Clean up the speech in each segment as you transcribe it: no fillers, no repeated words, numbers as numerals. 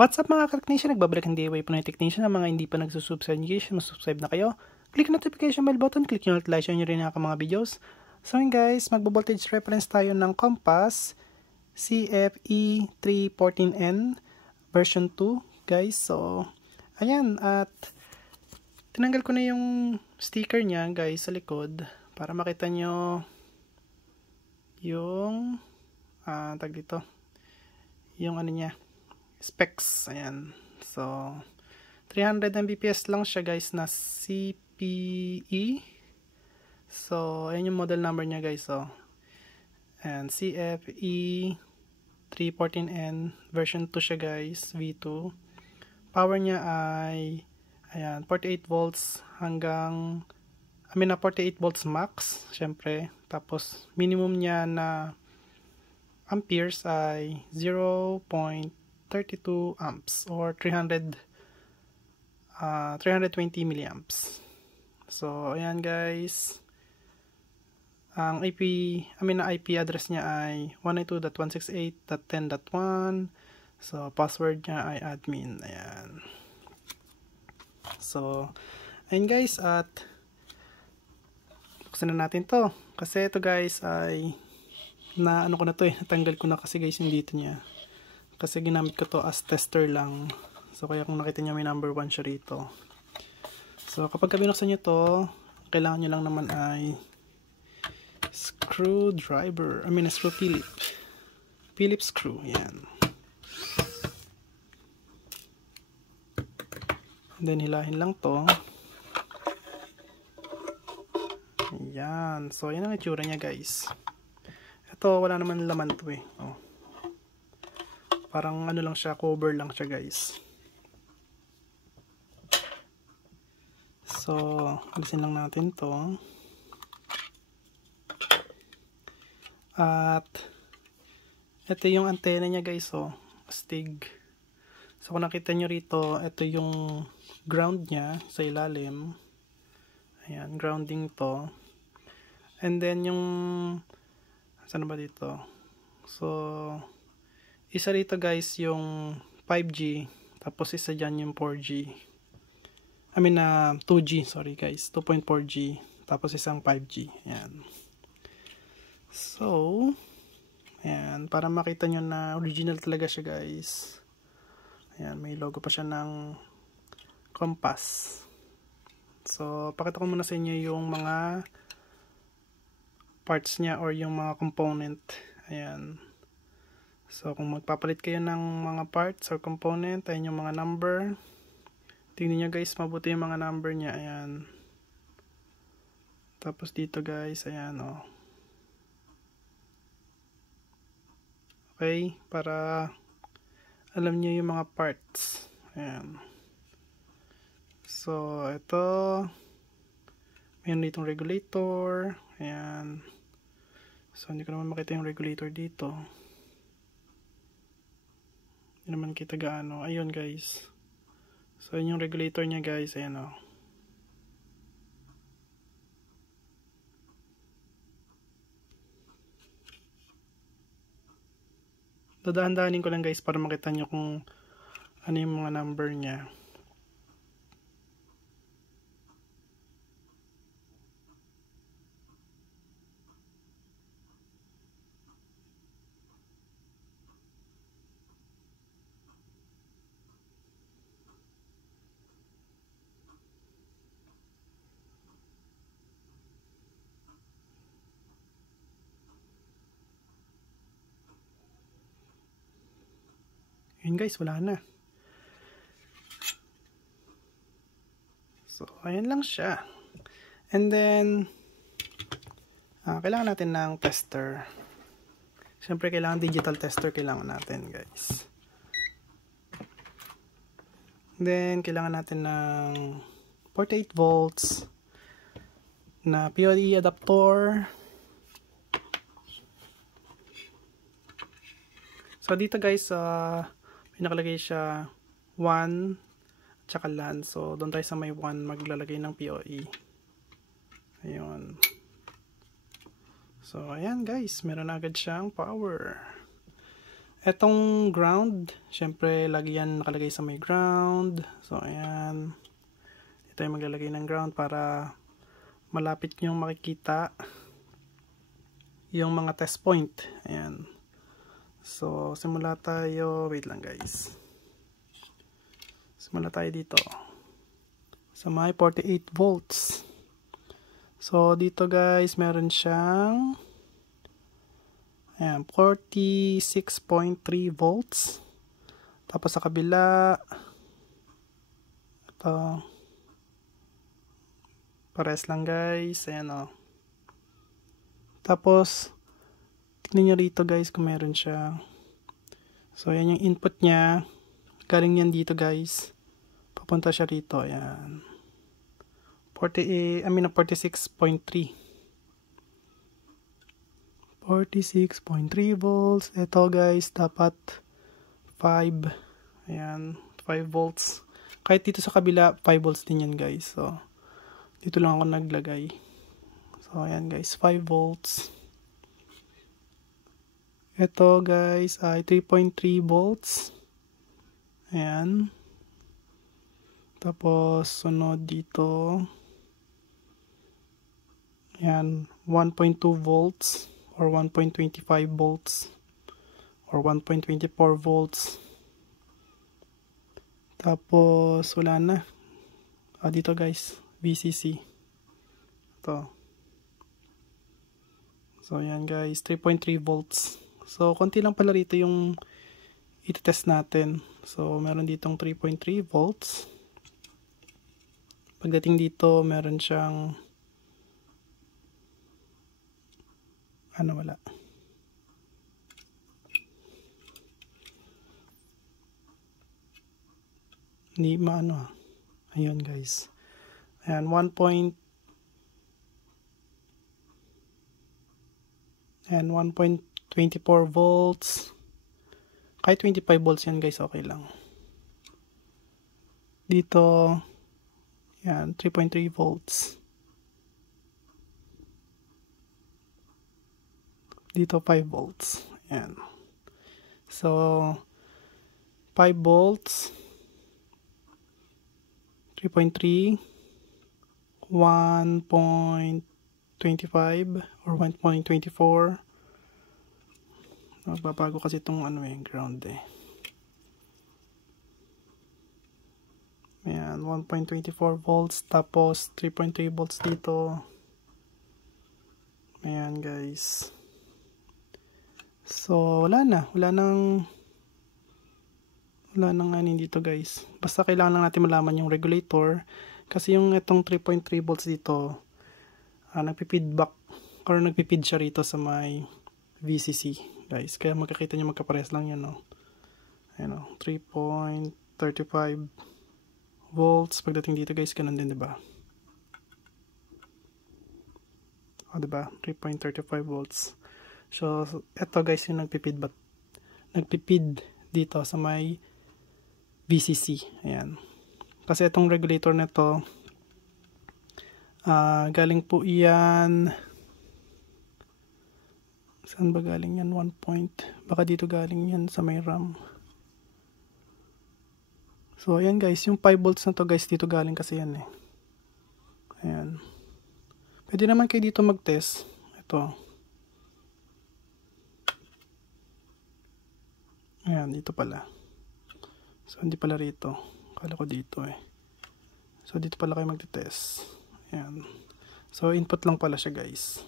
What's up mga ka-technician? Nagbabalik ang DIY po ng technician. Ang mga hindi pa nagsusubscribe subscribe na kayo. Click notification bell button, click nyo at like nyo rin ang mga videos. So yun guys, magbo-voltage reference tayo ng Compass CFE 314N version 2 guys. So ayan, at tinanggal ko na yung sticker niya guys sa likod para makita nyo yung tag dito, yung ano niya, specs. Ayan, so 300 Mbps lang siya guys na CPE. So ayan yung model number niya guys. So and CFE 314N version 2 siya guys, V2. Power niya ay ayan 48 volts hanggang 48 volts max syempre. Tapos minimum niya na amperes ay 0.32 amps or 320 milliamps. So ayan guys, ang IP address niya ay 192.168.10.1. so password niya ay admin. Ayan, so ayan guys, at buksan na natin to kasi ito guys ay na ano ko na to natanggal ko na kasi guys yung dito niya kasi ginamit ko to as tester lang. So kaya kung nakita nyo may number 1 siya rito. So kapag binuksan nyo to, kailangan nyo lang naman ay screwdriver, screw Phillips screw. Yan, and then hilahin lang to. Ayan, so yan ang itsura niya guys. Ito wala naman laman to oh. Parang ano lang siya, cover lang siya guys. So alisin lang natin to. At ito yung antena niya guys, astig. So kung nakita nyo rito, ito yung ground niya sa ilalim. Ayan, grounding to. And then yung saan ba dito? So isa rito guys yung 5G, tapos isa dyan yung 4G. 2G, sorry guys, 2.4G, tapos isang 5G. Ayan. So ayan, para makita nyo na original talaga siya guys. Ayan, may logo pa siya ng Compass. So pakita ko muna sa inyo yung mga parts niya or yung mga component. Ayan. So kung magpapalit kayo ng mga parts or component, ayan yung mga number. Tingnan nyo guys mabuti yung mga number niya. Ayan. Tapos dito guys, ayan okay, para alam nyo yung mga parts. Ayan. So ito, mayroon ditong regulator. Ayan. So hindi ko naman makita yung regulator dito. Hindi naman kita gaano. Ayun guys. So yun yung regulator niya guys. Ayan dadahan-dahanin ko lang guys para makita nyo kung ano yung mga number niya. Yun guys, wala na. So ayan lang siya. And then kailangan natin ng tester. Siyempre kailangan digital tester, kailangan natin guys. Then kailangan natin ng 48 volts na PoE adapter. So dito guys, may nakalagay siya 1 tsaka LAN. So doon tayo sa may 1 maglalagay ng PoE. Ayun. So ayan guys, meron agad siyang power. Etong ground, syempre lagi yan nakalagay sa may ground. So ayan, ito yung maglalagay ng ground para malapit yung makikita yung mga test point. Ayan. So simula tayo, wait lang guys. Simula tayo dito sa may 48 volts. So dito guys, meron siyang ayan, 46.3 volts. Tapos sa kabila, ito, pares lang guys. Ayan o. Tapos, tignan nyo rito guys kung meron siya. So ayan yung input niya. Galing yan dito guys. Papunta siya rito. Ayan. 46.3. 46.3 volts. Ito guys, dapat 5. Ayan, 5 volts. Kahit dito sa kabila, 5 volts din yan guys. So, dito lang ako naglagay. So, ayan guys, 5 volts. Ito guys, ay 3.3 volts. Ayan. Tapos, sunod dito. Ayan, 1.2 volts. Or 1.25 volts or 1.24 volts. Tapos wala na. Dito guys, VCC. Ito. So yan guys, 3.3 volts. So konti lang pala rito yung i-test natin. So meron ditong 3.3 volts. Pagdating dito, meron siyang wala. Hindi maano. Ayun guys. Ayan, 1.24 volts. Kahit 25 volts yan guys, okay lang. Dito, yan, 3.3 volts. Dito 5 volts. Ayan. So 5 volts, 3.3, 1.25 or 1.24. Magbabago kasi itong ground eh. Ayan, 1.24 volts tapos 3.3 volts dito. Ayan guys. So, wala nang dito guys. Basta kailangan lang natin malaman yung regulator. Kasi yung itong 3.3 volts dito, nagpipeedback or nagpipid siya rito sa may VCC guys. Kaya magkakita nyo magkapares lang yan, no? Ayan, 3.35 volts. Pagdating dito guys, ganun din, diba? Diba? 3.35 volts. So, eto guys yung nagpipid dito sa may VCC. Ayan. Kasi itong regulator na to, galing po iyan, saan ba galing yan? 1 point. Baka dito galing yan sa may RAM. So, ayan guys, yung 5 volts na to guys, dito galing kasi yan eh. Ayan. Pwede naman kayo dito mag-test. Ito. Ayan, dito pala. So, hindi pala rito. Kala ko dito eh. So, dito pala kayo magte-test. Ayan. So, input lang pala siya guys.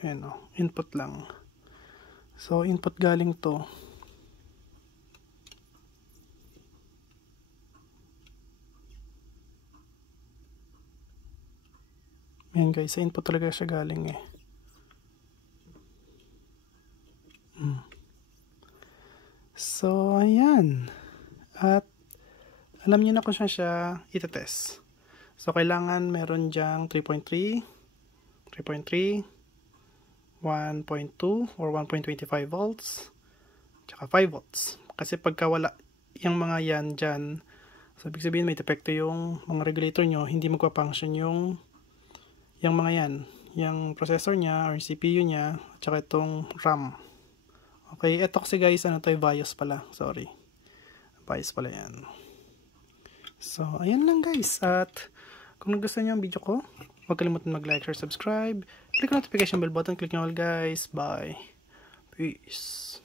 Ayan o. Input lang. So, input galing to. Ayan guys. Sa input talaga siya galing eh. So, ayan. At, alam niyo na kung saan siya itetest. So, kailangan meron dyang 3.3, 3.3, 1.2 or 1.25 volts, tsaka 5 volts. Kasi pagka wala yung mga yan dyan, so, ibig sabihin may defecto yung mga regulator nyo, hindi magpa-function yung mga yan. Yung processor nya or CPU nya, at tsaka itong RAM Okay, eto kasi guys, ano to, bias pala. Sorry. Bias pala yan. So, ayan lang guys. At kung nagustuhan niyo ang video ko, huwag kalimutan mag-like, share, subscribe. Click ang notification bell button. Click nyo all guys. Bye. Peace.